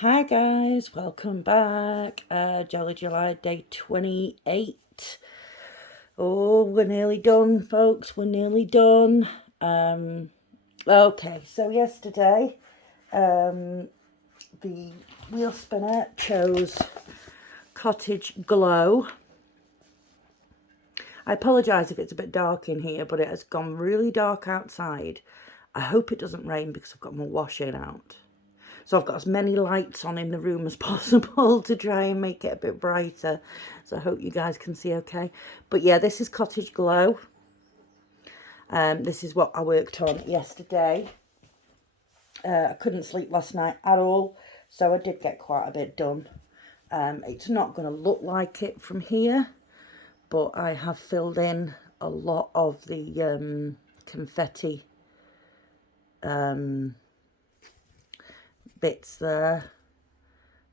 Hi guys, welcome back. Jolly July day 28. Oh, we're nearly done, folks. We're nearly done. Okay, so yesterday, the wheel spinner chose Cottage Glow. I apologise if it's a bit dark in here, but it has gone really dark outside. I hope it doesn't rain because I've got my washing out. So I've got as many lights on in the room as possible to try and make it a bit brighter. So I hope you guys can see okay. But yeah, this is Cottage Glow. This is what I worked on yesterday. I couldn't sleep last night at all, so I did get quite a bit done. It's not going to look like it from here, but I have filled in a lot of the confetti bits there.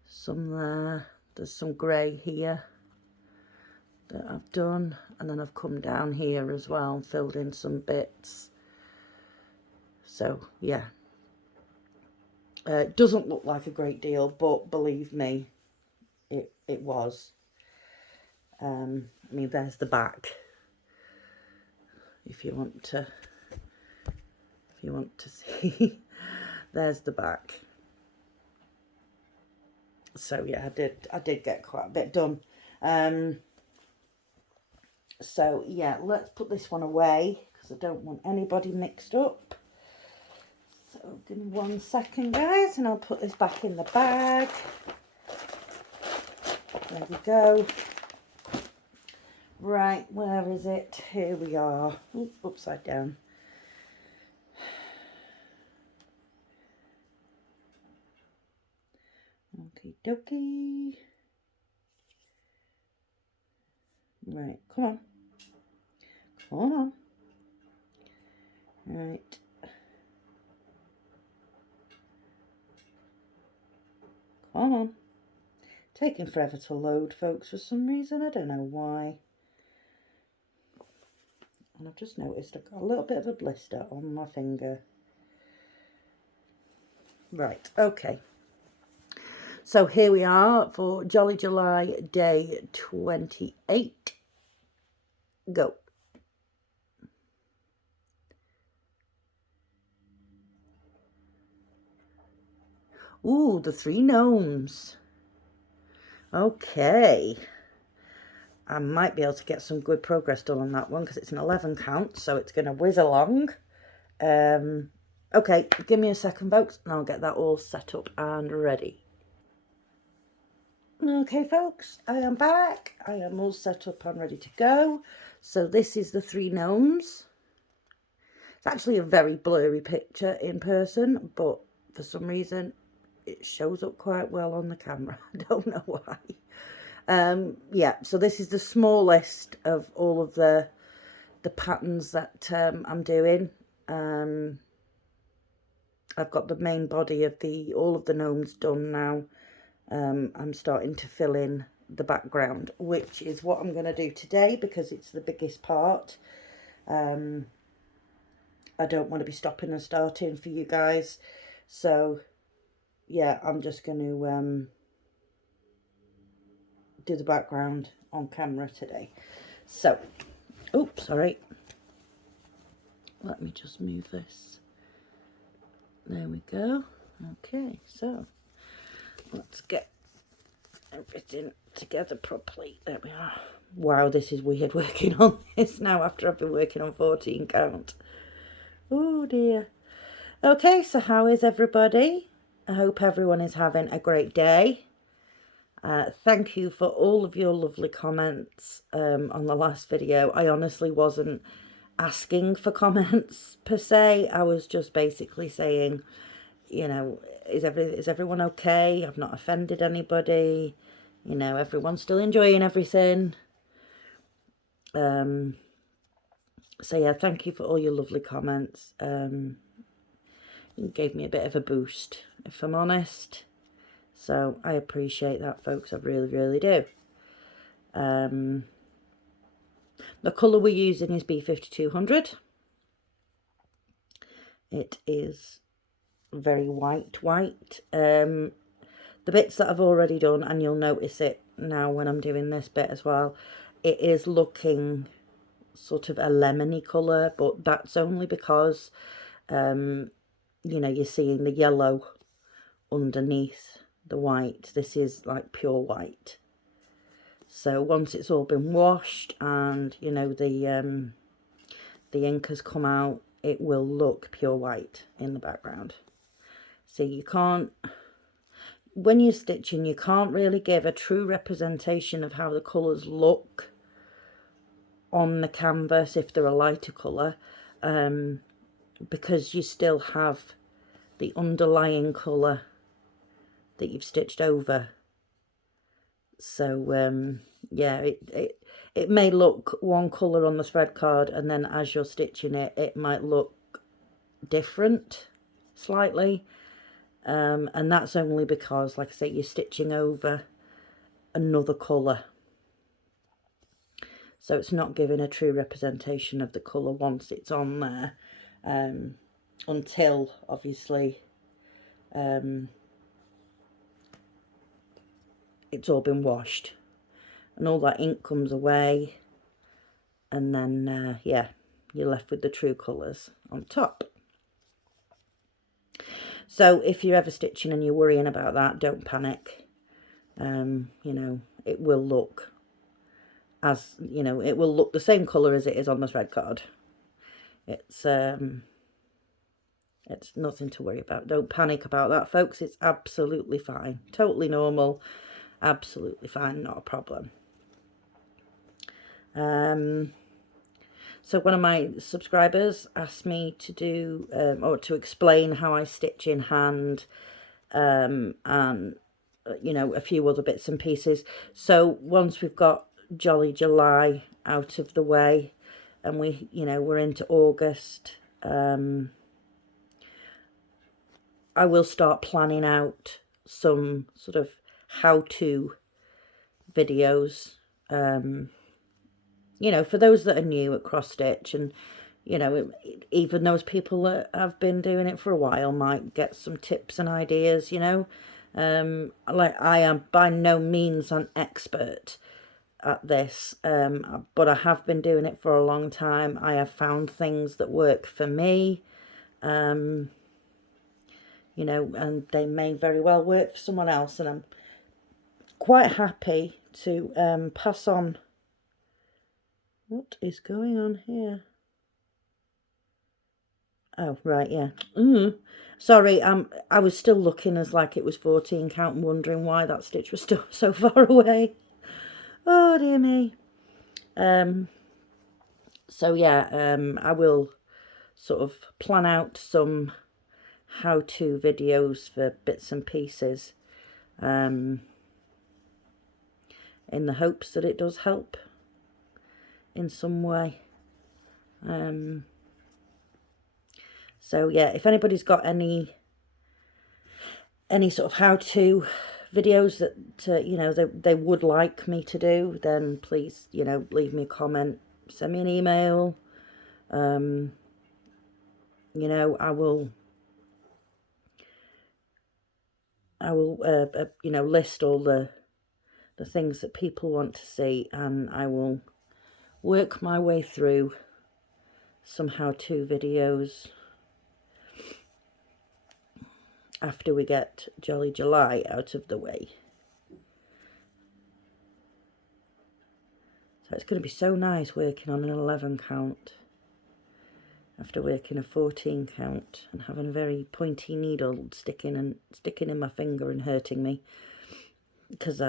Some there. There's some grey here that I've done, and then I've come down here as well and filled in some bits. So yeah, it doesn't look like a great deal, but believe me, it was. I mean, there's the back. If you want to see, there's the back. So yeah, I did get quite a bit done. So yeah, let's put this one away because I don't want anybody mixed up. So give me 1 second, guys, and I'll put this back in the bag. There we go. Right, where is it? Here we are. Ooh, upside down. Okie dokie. Right, come on. Come on. Right. Come on. Taking forever to load, folks, for some reason. I don't know why. And I've just noticed I've got a little bit of a blister on my finger. Right, okay. So here we are for Jolly July day 28. Go. Ooh, the 3 gnomes. Okay. I might be able to get some good progress done on that one because it's an 11 count, so it's going to whiz along. Okay, give me a second, folks, and I'll get that all set up and ready. Okay, folks, I am back. I am all set up and ready to go. So this is the 3 gnomes. It's actually a very blurry picture in person, but for some reason it shows up quite well on the camera. I don't know why. Yeah, so this is the smallest of all of the patterns that I'm doing. I've got the main body of all of the gnomes done now. I'm starting to fill in the background, which is what I'm going to do today because it's the biggest part. I don't want to be stopping and starting for you guys, so yeah, I'm just going to do the background on camera today. So, oops, sorry. Let me just move this. There we go. Okay, so let's get everything together properly. There we are. Wow, this is weird working on this now after I've been working on 14 count. Oh dear. Okay, so how is everybody? I hope everyone is having a great day. Thank you for all of your lovely comments on the last video. I honestly wasn't asking for comments per se. I was just basically saying, you know, is everyone okay? I've not offended anybody. You know, everyone's still enjoying everything. So yeah, thank you for all your lovely comments. It gave me a bit of a boost, if I'm honest. So I appreciate that, folks. I really, really do. The colour we're using is B5200. It is very white. the bits that I've already done, and you'll notice it now when I'm doing this bit as well, it is looking sort of a lemony colour, but that's only because, you know, you're seeing the yellow underneath the white. This is like pure white. So once it's all been washed and, you know, the ink has come out, it will look pure white in the background. So you can't, when you're stitching, you can't really give a true representation of how the colours look on the canvas if they're a lighter colour, because you still have the underlying colour that you've stitched over. So yeah, it may look one colour on the thread card, and then as you're stitching it, it might look different slightly, and that's only because, like I say, you're stitching over another colour. So it's not giving a true representation of the colour once it's on there, until obviously it's all been washed and all that ink comes away, and then yeah, you're left with the true colours on top. So if you're ever stitching and you're worrying about that, don't panic. You know, it will look as, you know, it will look the same colour as it is on the thread card. It's nothing to worry about. Don't panic about that, folks. It's absolutely fine. Totally normal. Absolutely fine. Not a problem. So one of my subscribers asked me to do, or to explain how I stitch in hand, and, you know, a few other bits and pieces. So once we've got Jolly July out of the way, and we, you know, we're into August, I will start planning out some sort of how-to videos, you know, for those that are new at cross stitch, and, you know, even those people that have been doing it for a while might get some tips and ideas, you know. Like, I am by no means an expert at this, but I have been doing it for a long time. I have found things that work for me, you know, and they may very well work for someone else, and I'm quite happy to pass on. What is going on here? Oh, right, yeah. Sorry, I was still looking as like it was 14 count and wondering why that stitch was still so far away. Oh, dear me. So yeah, I will sort of plan out some how-to videos for bits and pieces, in the hopes that it does help in some way. So yeah, if anybody's got any sort of how-to videos that you know, they would like me to do, then please, you know, leave me a comment, send me an email. You know, I will you know, list all the things that people want to see, and I will work my way through some how-to videos after we get Jolly July out of the way. So it's going to be so nice working on an 11 count after working a 14 count and having a very pointy needle sticking in my finger and hurting me, because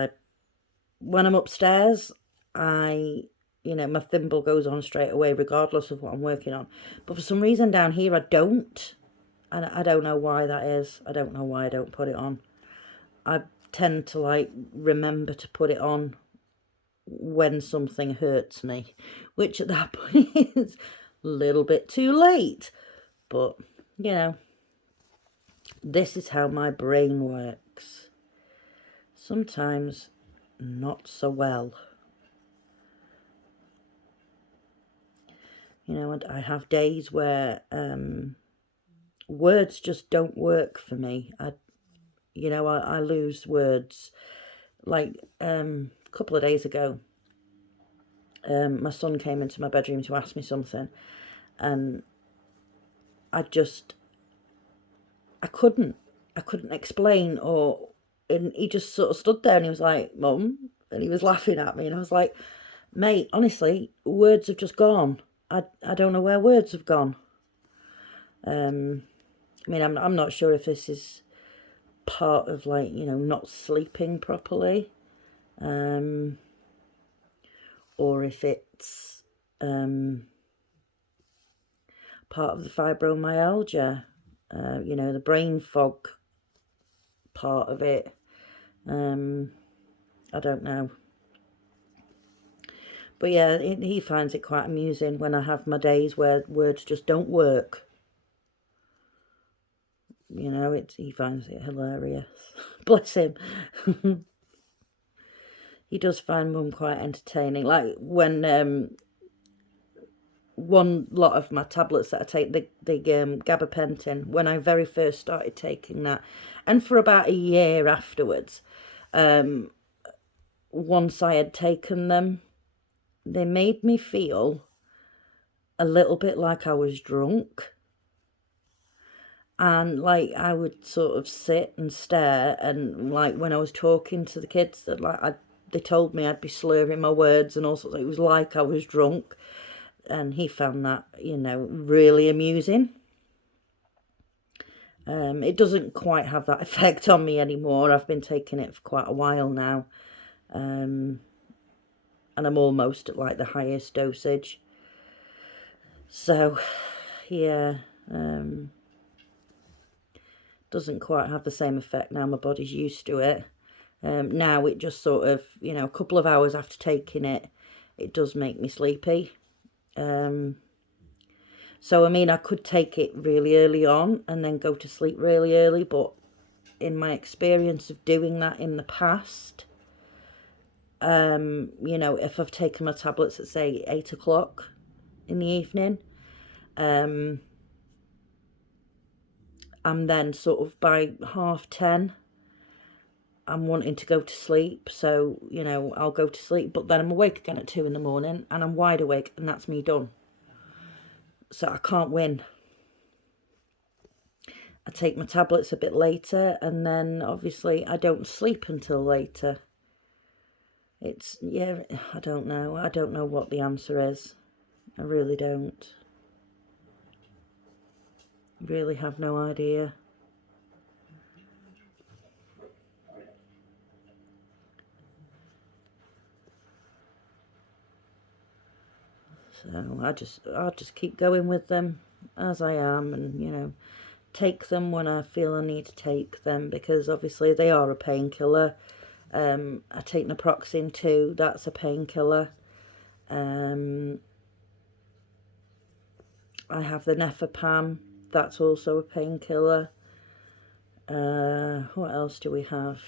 when I'm upstairs, you know, my thimble goes on straight away regardless of what I'm working on, but for some reason down here I don't, and I don't know why that is. I don't know why I don't put it on. I tend to like remember to put it on when something hurts me, which at that point is a little bit too late, but you know, this is how my brain works. Sometimes not so well. You know, and I have days where words just don't work for me. You know, I lose words. Like, a couple of days ago, my son came into my bedroom to ask me something, and I couldn't explain, and he just sort of stood there and he was like, Mum, and he was laughing at me, and I was like, mate, honestly, words have just gone. I don't know where words have gone. I mean, I'm not sure if this is part of, like, you know, not sleeping properly, or if it's part of the fibromyalgia, you know, the brain fog part of it. I don't know. But yeah, he finds it quite amusing when I have my days where words just don't work. You know, he finds it hilarious. Bless him. He does find Mum quite entertaining. Like when one lot of my tablets that I take, the gabapentin, when I very first started taking that, and for about a year afterwards, once I had taken them, they made me feel a little bit like I was drunk. And like I would sort of sit and stare, and like when I was talking to the kids, that they told me I'd be slurring my words and all sorts. It was like I was drunk, and he found that, you know, really amusing. It doesn't quite have that effect on me anymore. I've been taking it for quite a while now, and I'm almost at like the highest dosage. So, yeah. Doesn't quite have the same effect now. My body's used to it. Now it just sort of, you know, a couple of hours after taking it, it does make me sleepy. So, I mean, I could take it really early on and then go to sleep really early, but in my experience of doing that in the past, you know, if I've taken my tablets at, say, 8 o'clock in the evening, I'm then sort of by 10:30, I'm wanting to go to sleep. So, you know, I'll go to sleep, but then I'm awake again at 2 in the morning and I'm wide awake, and that's me done. So I can't win. I take my tablets a bit later, and then obviously I don't sleep until later. It's, yeah, I don't know. I don't know what the answer is. I really don't. Really have no idea. So I'll just keep going with them as I am, and, you know, take them when I feel I need to take them, because obviously they are a painkiller. I take naproxen too. That's a painkiller. I have the Nefapam. That's also a painkiller. What else do we have?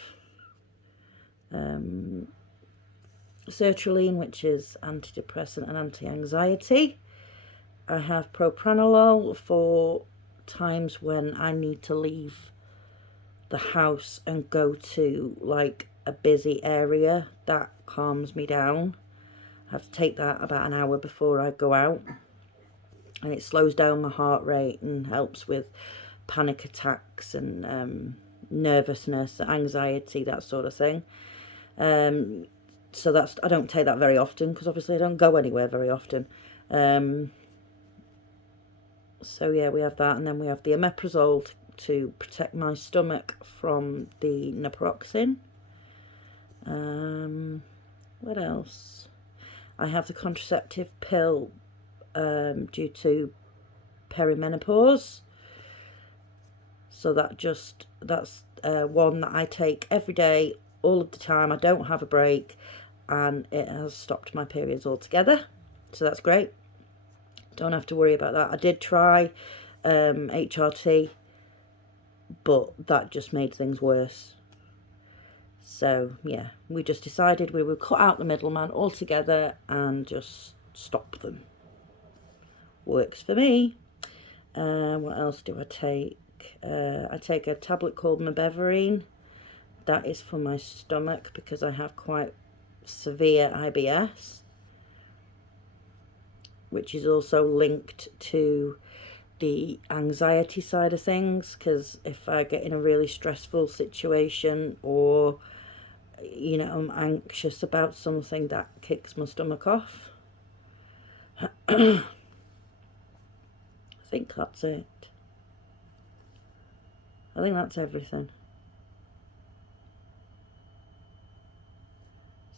Sertraline, which is antidepressant and anti-anxiety. I have propranolol for times when I need to leave the house and go to like a busy area. That calms me down. I have to take that about an hour before I go out, and it slows down my heart rate and helps with panic attacks and nervousness, anxiety, that sort of thing. So that's, I don't take that very often because obviously I don't go anywhere very often. So yeah, we have that, and then we have the omeprazole to protect my stomach from the naproxen. What else? I have the contraceptive pill due to perimenopause. So that's one that I take every day, all of the time. I don't have a break, and it has stopped my periods altogether. So that's great. Don't have to worry about that. I did try HRT, but that just made things worse. So yeah, we just decided we would cut out the middleman altogether and just stop them. Works for me. What else do I take? I take a tablet called Mebeverine. that is for my stomach because I have quite severe IBS, which is also linked to the anxiety side of things, because if I get in a really stressful situation, or you know, I'm anxious about something, that kicks my stomach off. I think that's it. I think that's everything.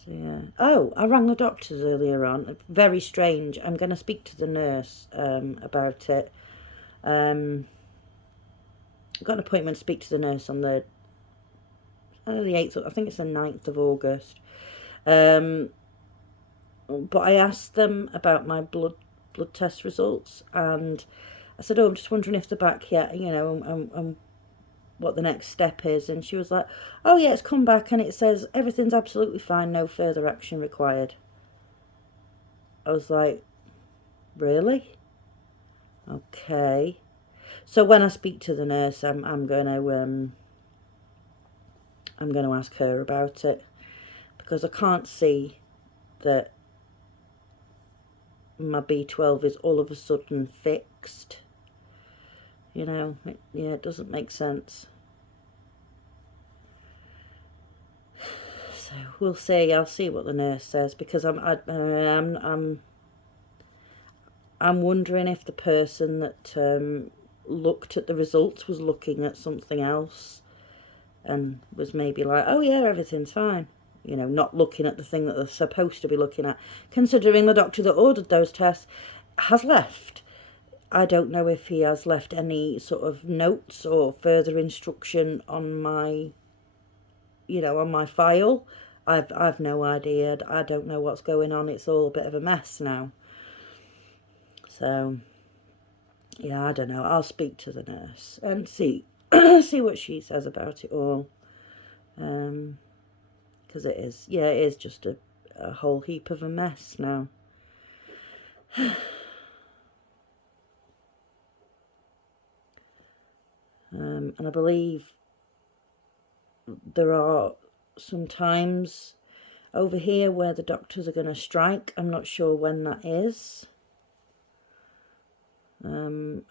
So yeah. Oh, I rang the doctors earlier on. Very strange. I'm going to speak to the nurse about it. I've got an appointment to speak to the nurse on the 8th, I think it's the 9th of August. But I asked them about my blood test results, and I said, oh, I'm just wondering if they're back yet, you know, and what the next step is. And she was like, oh yeah, it's come back and it says everything's absolutely fine, no further action required. I was like, really? Okay. So when I speak to the nurse, I'm going to ask her about it, because I can't see that my B12 is all of a sudden fixed. You know, yeah, it doesn't make sense. So we'll see. I'll see what the nurse says, because I'm wondering if the person that looked at the results was looking at something else and was maybe like, oh yeah, everything's fine. You know, not looking at the thing that they're supposed to be looking at, considering the doctor that ordered those tests has left. I don't know if he has left any sort of notes or further instruction on my, you know, on my file. I've no idea. I don't know what's going on. It's all a bit of a mess now. So, yeah, I don't know. I'll speak to the nurse and see see what she says about it all. Because it is just a whole heap of a mess now. And I believe there are some times over here where the doctors are going to strike. I'm not sure when that is. I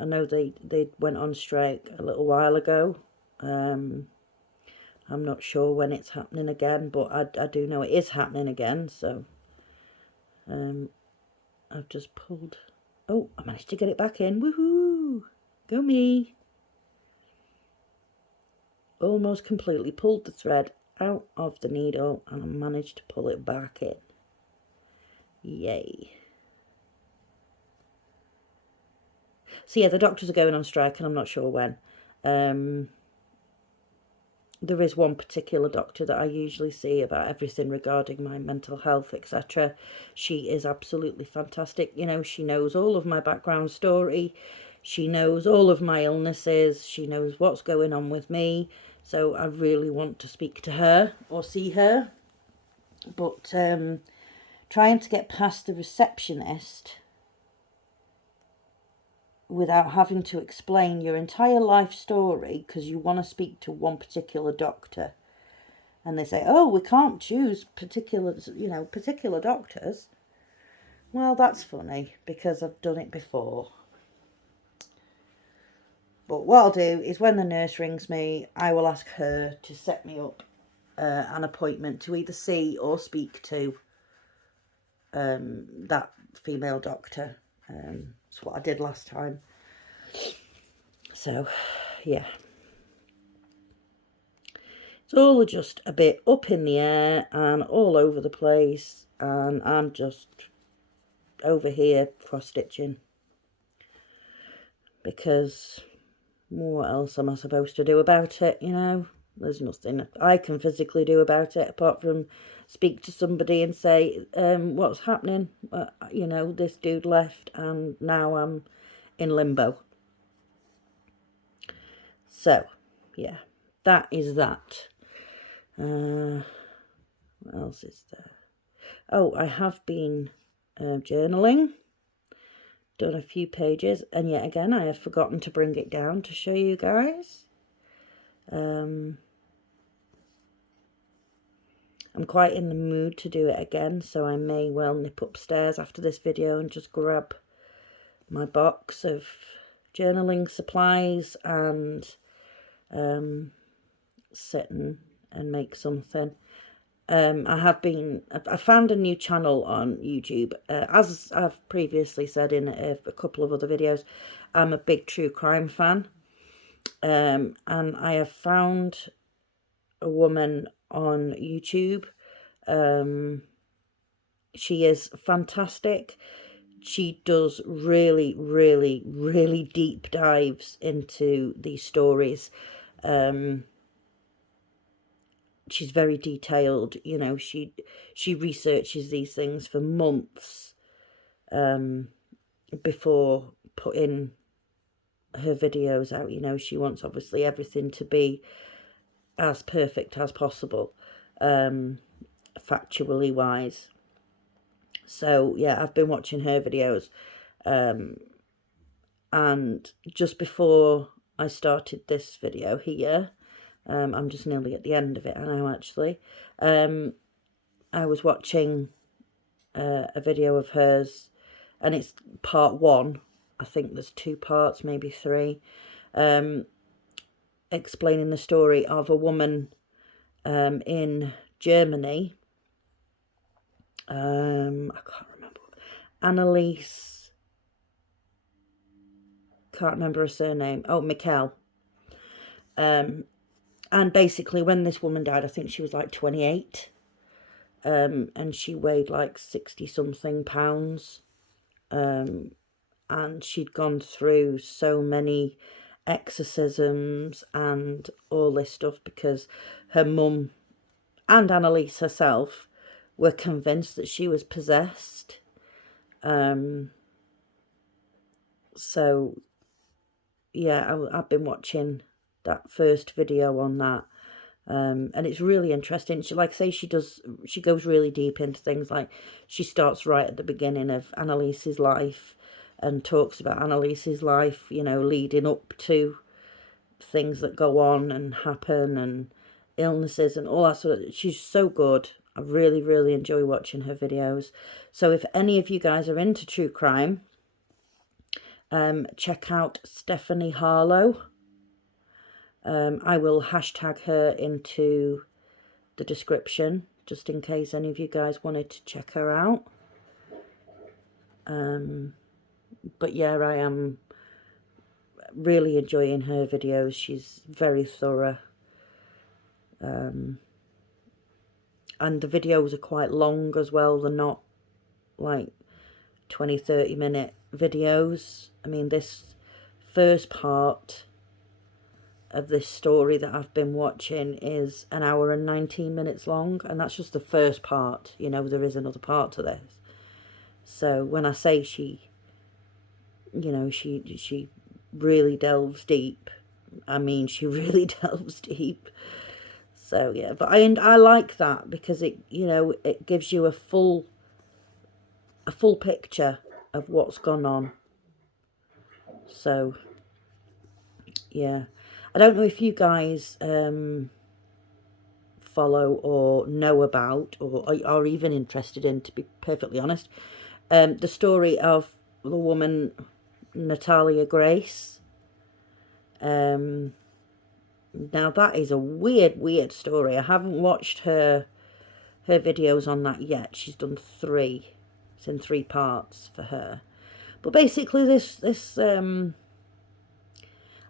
know they went on strike a little while ago. I'm not sure when it's happening again, but I do know it is happening again. So I've just pulled. Oh, I managed to get it back in. Woohoo! Go me! Almost completely pulled the thread out of the needle and I managed to pull it back in. Yay. So yeah, the doctors are going on strike and I'm not sure when. There is one particular doctor that I usually see about everything regarding my mental health, etc. She is absolutely fantastic. You know, she knows all of my background story. She knows all of my illnesses. She knows what's going on with me. So I really want to speak to her or see her. But trying to get past the receptionist without having to explain your entire life story because you want to speak to one particular doctor, and they say, oh, we can't choose particular doctors. Well, that's funny because I've done it before. But what I'll do is when the nurse rings me, I will ask her to set me up an appointment to either see or speak to that female doctor. That's what I did last time. So, yeah. It's all just a bit up in the air and all over the place, and I'm just over here cross-stitching because what else am I supposed to do about it, you know? There's nothing I can physically do about it apart from speak to somebody and say, what's happening? You know, this dude left and now I'm in limbo. So, yeah, that is that. What else is there? Oh, I have been journaling, done a few pages, and yet again I have forgotten to bring it down to show you guys. I'm quite in the mood to do it again, so I may well nip upstairs after this video and just grab my box of journaling supplies and sit and make something. I found a new channel on YouTube. As I've previously said in a couple of other videos, I'm a big true crime fan. And I have found a woman on YouTube. She is fantastic. She does really, really, really deep dives into these stories. She's very detailed, you know, she researches these things for months before putting her videos out. You know, she wants obviously everything to be as perfect as possible, factually wise. So yeah, I've been watching her videos, and just before I started this video here, I'm just nearly at the end of it, I know actually, I was watching a video of hers, and it's part 1. I think there's 2 parts, maybe 3, explaining the story of a woman in Germany. I can't remember. Anneliese. Can't remember her surname. Oh, Mikkel. And basically when this woman died, I think she was like 28. And she weighed like 60 something pounds. And she'd gone through so many exorcisms and all this stuff because her mum and Anneliese herself were convinced that she was possessed. So yeah, I've been watching that first video on that, and it's really interesting. She, like I say, she goes really deep into things. Like, she starts right at the beginning of Annaliese's life and talks about Annaliese's life, you know, leading up to things that go on and happen and illnesses and all that sort of. She's so good. I really, really enjoy watching her videos. So if any of you guys are into true crime, check out Stephanie Harlow. I will hashtag her into the description just in case any of you guys wanted to check her out. But yeah, I am really enjoying her videos. She's very thorough. And the videos are quite long as well. They're not like 20-30 minute videos. I mean, this first part of this story that I've been watching is 1 hour and 19 minutes long, and that's just the first part. You know, there is another part to this. So when I say she, you know, she really delves deep, I mean she really delves deep. So yeah, but I like that because it, you know, it gives you a full picture of what's gone on. So yeah, I don't know if you guys follow or know about or are even interested in, to be perfectly honest, the story of the woman Natalia Grace. Now that is a weird story. I haven't watched her videos on that yet. She's done 3. It's in 3 parts for her. But basically this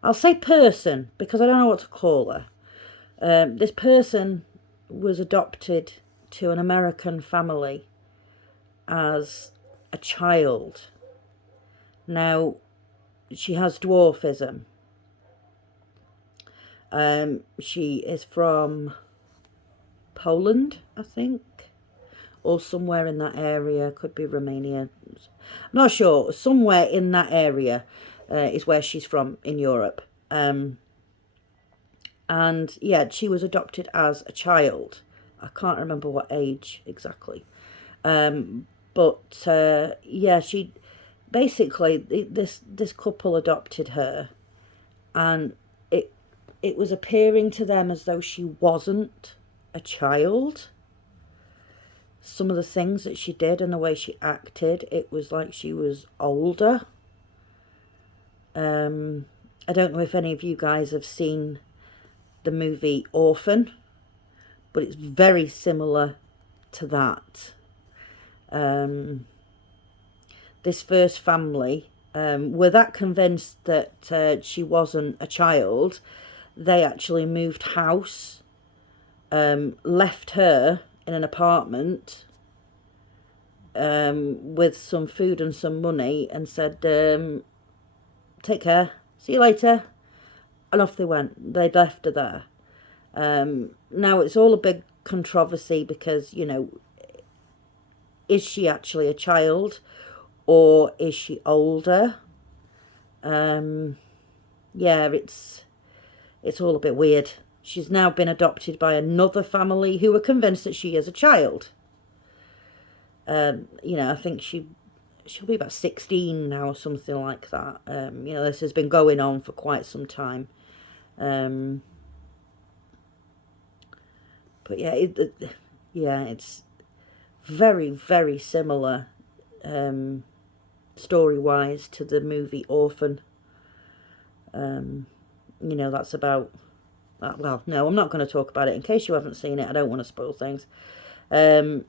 I'll say person because I don't know what to call her. This person was adopted to an American family as a child. Now, she has dwarfism. She is from Poland, I think, or somewhere in that area. Could be Romania. I'm not sure. Somewhere in that area is where she's from in Europe. And yeah, she was adopted as a child. I can't remember what age exactly. But yeah, she basically, this couple adopted her, and it was appearing to them as though she wasn't a child. some of the things that she did and the way she acted, it was like she was older. I don't know if any of you guys have seen the movie Orphan, but it's very similar to that. This first family were that convinced that she wasn't a child. They actually moved house, left her in an apartment with some food and some money, and said, take care, see you later. And off they went. They'd left her there. Now it's all a big controversy because, you know, is she actually a child or is she older? Yeah, it's all a bit weird. She's now been adopted by another family who are convinced that she is a child. You know, I think she'll be about 16 now or something like that. You know, this has been going on for quite some time. But yeah, it's very, very similar story-wise to the movie Orphan. You know, that's about... well, no, I'm not going to talk about it. In case you haven't seen it, I don't want to spoil things. So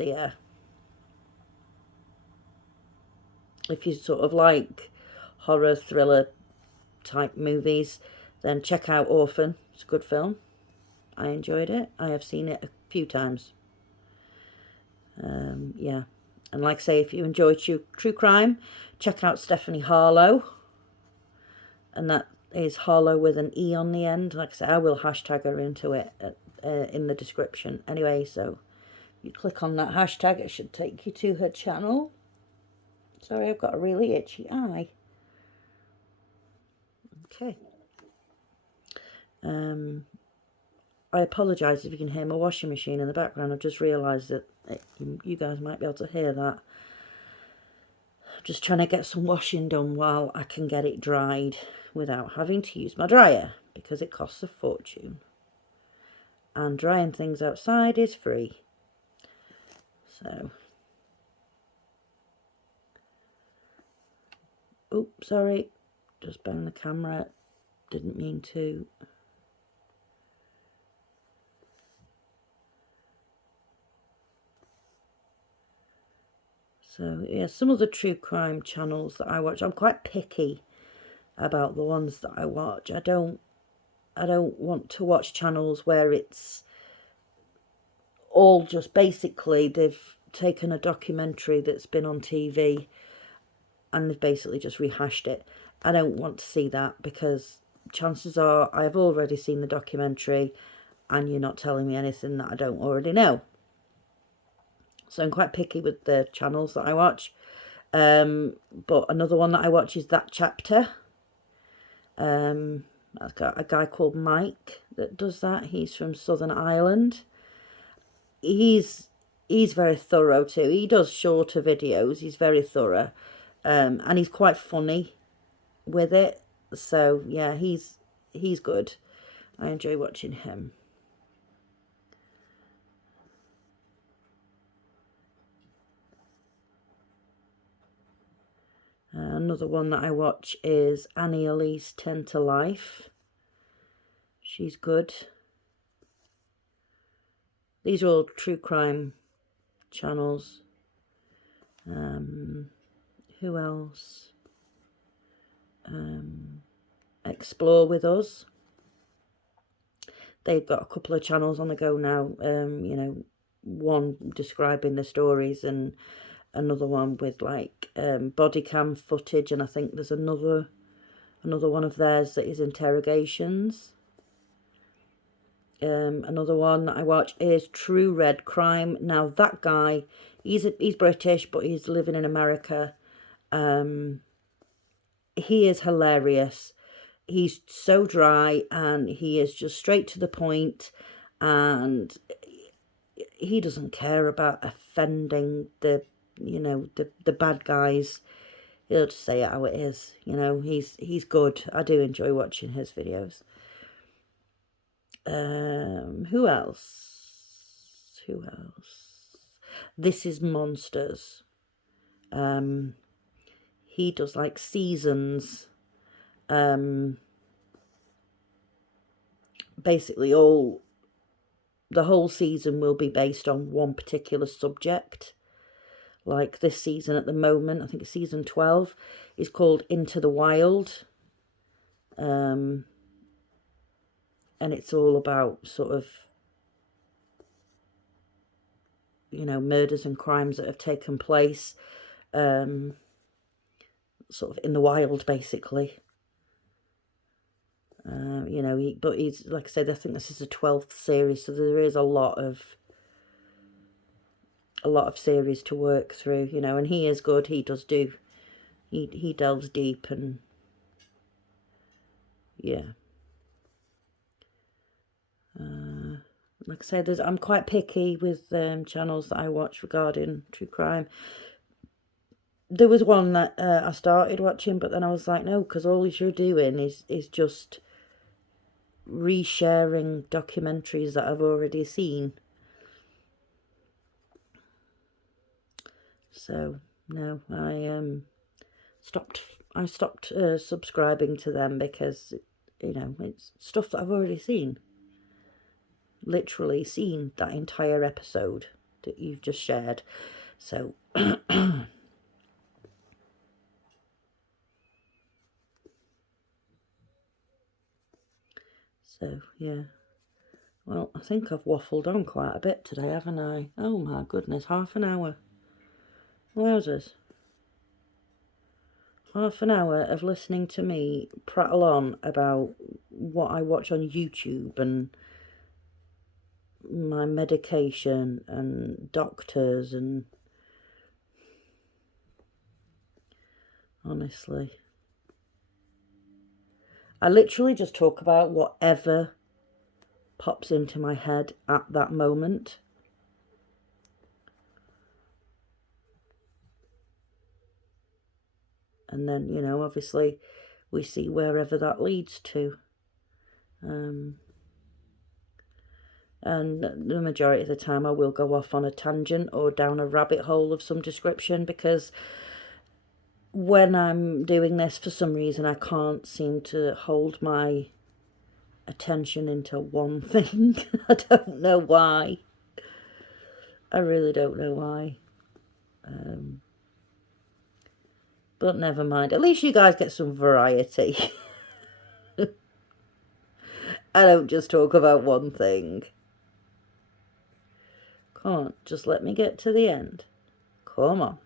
yeah. If you sort of like horror, thriller type movies, then check out Orphan. It's a good film. I enjoyed it. I have seen it a few times. Yeah. And like I say, if you enjoy true crime, check out Stephanie Harlow. And that is Harlow with an E on the end. Like I say, I will hashtag her into it in the description. Anyway, so you click on that hashtag, it should take you to her channel. Sorry, I've got a really itchy eye. Okay. I apologise if you can hear my washing machine in the background. I've just realised that you guys might be able to hear that. I'm just trying to get some washing done while I can get it dried without having to use my dryer, because it costs a fortune. And drying things outside is free. So... oops, sorry. Just banged the camera. Didn't mean to. So yeah, some of the true crime channels that I watch, I'm quite picky about the ones that I watch. I don't want to watch channels where it's all just basically they've taken a documentary that's been on TV and they've basically just rehashed it. I don't want to see that, because chances are I've already seen the documentary and you're not telling me anything that I don't already know. So I'm quite picky with the channels that I watch. But another one that I watch is That Chapter. I've got a guy called Mike that does that. He's from Southern Ireland. He's very thorough too. He does shorter videos. He's very thorough. And he's quite funny with it. So yeah, he's good. I enjoy watching him. Another one that I watch is Annie Elise 10 to Life. She's good. These are all true crime channels. Who else? Explore With Us. They've got a couple of channels on the go now. You know, one describing the stories and another one with like body cam footage, and I think there's another one of theirs that is interrogations. Another one that I watch is True Red Crime. Now that guy, he's British, but he's living in America. He is hilarious. He's so dry and he is just straight to the point, and he doesn't care about offending the, you know, the bad guys. He'll just say it how it is. You know, he's good. I do enjoy watching his videos. Who else? This is Monsters. He does like seasons. Basically the whole season will be based on one particular subject. Like this season at the moment, I think it's season 12, is called Into the Wild. And it's all about sort of, you know, murders and crimes that have taken place sort of in the wild, basically. You know, but he's, like I said, I think this is the 12th series, so there is a lot of series to work through, you know, and he is good. He delves deep, and yeah. Like I said, I'm quite picky with channels that I watch regarding true crime. There was one that I started watching, but then I was like, no, because all you're doing is just resharing documentaries that I've already seen. So no, I stopped subscribing to them because, you know, it's stuff that I've already seen. Literally seen that entire episode that you've just shared. So so yeah. Well, I think I've waffled on quite a bit today, haven't I? Oh my goodness, half an hour. Wowzers. Half an hour of listening to me prattle on about what I watch on YouTube and my medication and doctors, and honestly, I literally just talk about whatever pops into my head at that moment. And then, you know, obviously we see wherever that leads to. And the majority of the time I will go off on a tangent or down a rabbit hole of some description, because when I'm doing this, for some reason I can't seem to hold my attention into one thing. I don't know why. I really don't know why. But never mind. At least you guys get some variety. I don't just talk about one thing. Come on, just let me get to the end. Come on.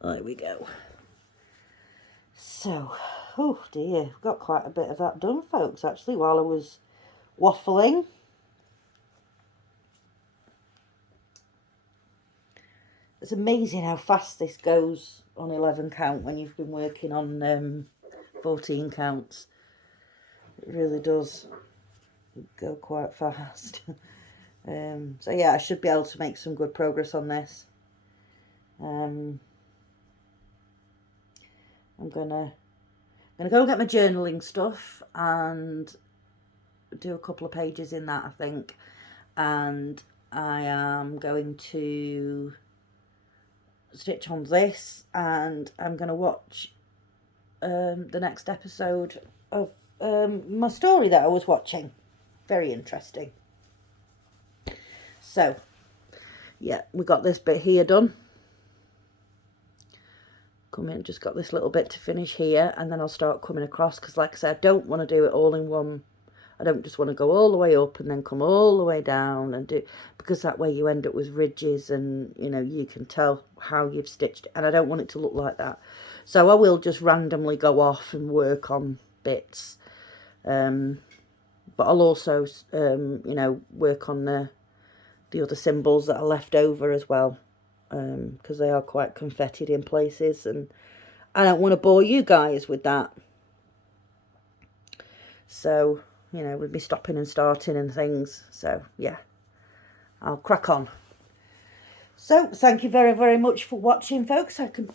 There we go. So, oh dear, got quite a bit of that done, folks, actually, while I was waffling. It's amazing how fast this goes on 11 count when you've been working on 14 counts. It really does go quite fast. So yeah, I should be able to make some good progress on this. I'm gonna go and get my journaling stuff and do a couple of pages in that, I think. And I am going to stitch on this, and I'm going to watch the next episode of my story that I was watching. Very interesting. So yeah, we got this bit here done. Just got this little bit to finish here, and then I'll start coming across, because like I said, I don't want to do it all in one. I don't just want to go all the way up and then come all the way down and do, because that way you end up with ridges, and you know, you can tell how you've stitched it, and I don't want it to look like that. So I will just randomly go off and work on bits, but I'll also you know, work on the other symbols that are left over as well, because they are quite confettied in places, and I don't want to bore you guys with that. So, you know, with me stopping and starting and things. So yeah, I'll crack on. So thank you very, very much for watching, folks. I can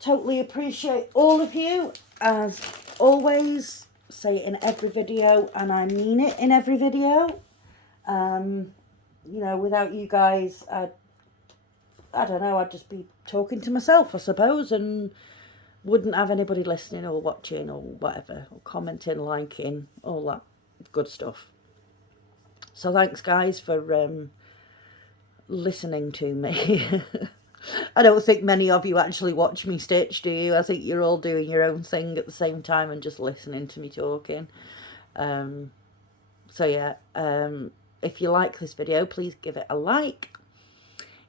totally appreciate all of you, as always. Say it in every video, and I mean it in every video. you know, without you guys, I don't know, I'd just be talking to myself, I suppose, and wouldn't have anybody listening or watching or whatever, or commenting, liking, all that good stuff. So thanks, guys, for listening to me. I don't think many of you actually watch me stitch, do you? I think you're all doing your own thing at the same time and just listening to me talking. So yeah, if you like this video, please give it a like.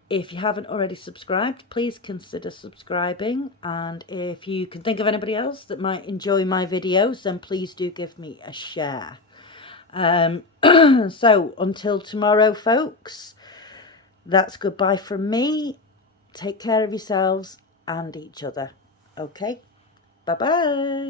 If you haven't already subscribed, please consider subscribing. And if you can think of anybody else that might enjoy my videos, then please do give me a share. So until tomorrow, folks, that's goodbye from me. Take care of yourselves and each other. Okay? Bye-bye.